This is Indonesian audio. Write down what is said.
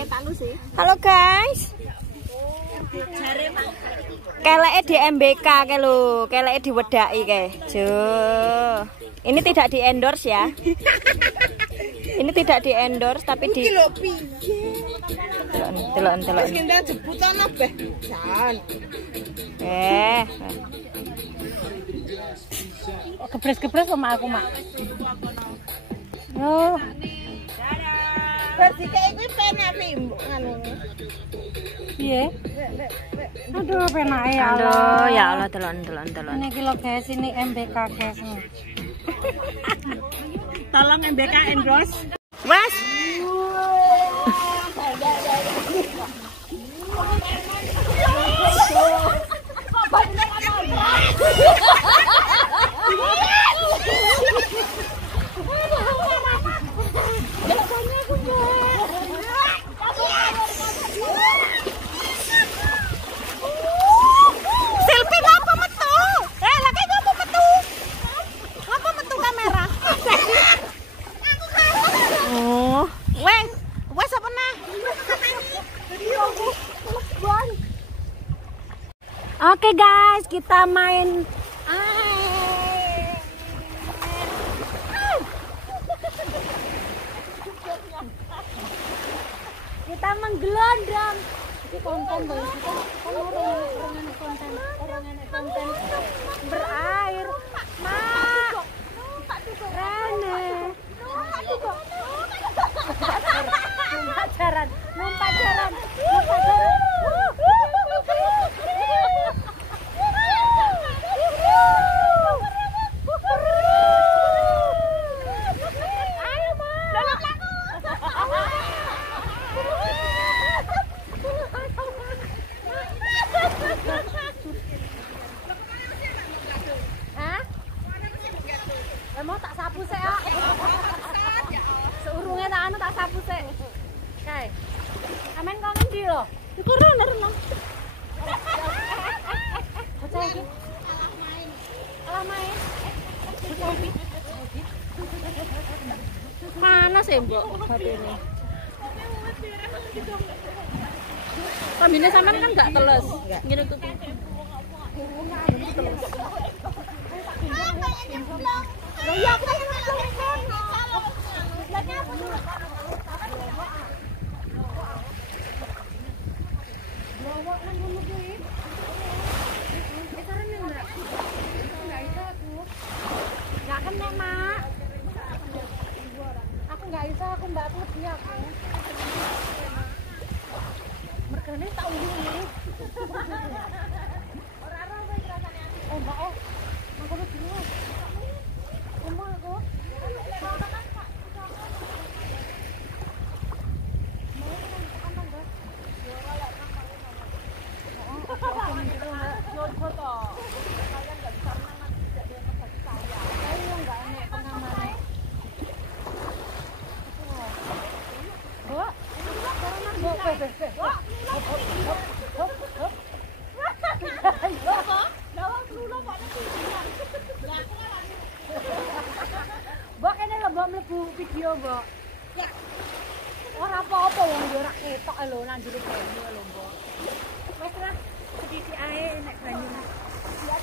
Halo guys. Keleke di MBK ke lho, keleke diwedaki ke. Jo. Ini tidak di endorse ya. Ini tidak di endorse tapi di Delok. Kepres-kepres sama aku, Mak. Oh. Berarti kayak gue penak anu. Iya. Aduh, penak ya Allah. Aduh, ya Allah, delok. Ini kilo guys, ini MBK guys. Tolong MBK endorse. Mas. Oke guys, kita main kita menggelondong. Ini konten boy, kita orang konten berair. Pacaran. Mau tak sapu sih ya. Seurungnya tak anu tak sapu sih. Kae. Amen kok ngendi lho? Iku rono. Bocah iki. Alah main. Bocah iki. Mana sih, Mbok? Batine. Kambine sampean kan enggak teles. Ngene tuh. Ya aku pengen nggak kena mak. Aku nggak bisa, aku mbak putih aku. Merkane tak uli. Orang-orang baik rasanya. Mbak aku udah dulu. Kamu aku. Mbak kene lho mbak mlebu video mbak. Ya. Ora apa-apa wong yo ora ketok lho nang jero banyu lho mbak. Wes lah sedikit ae nek banyu. Ya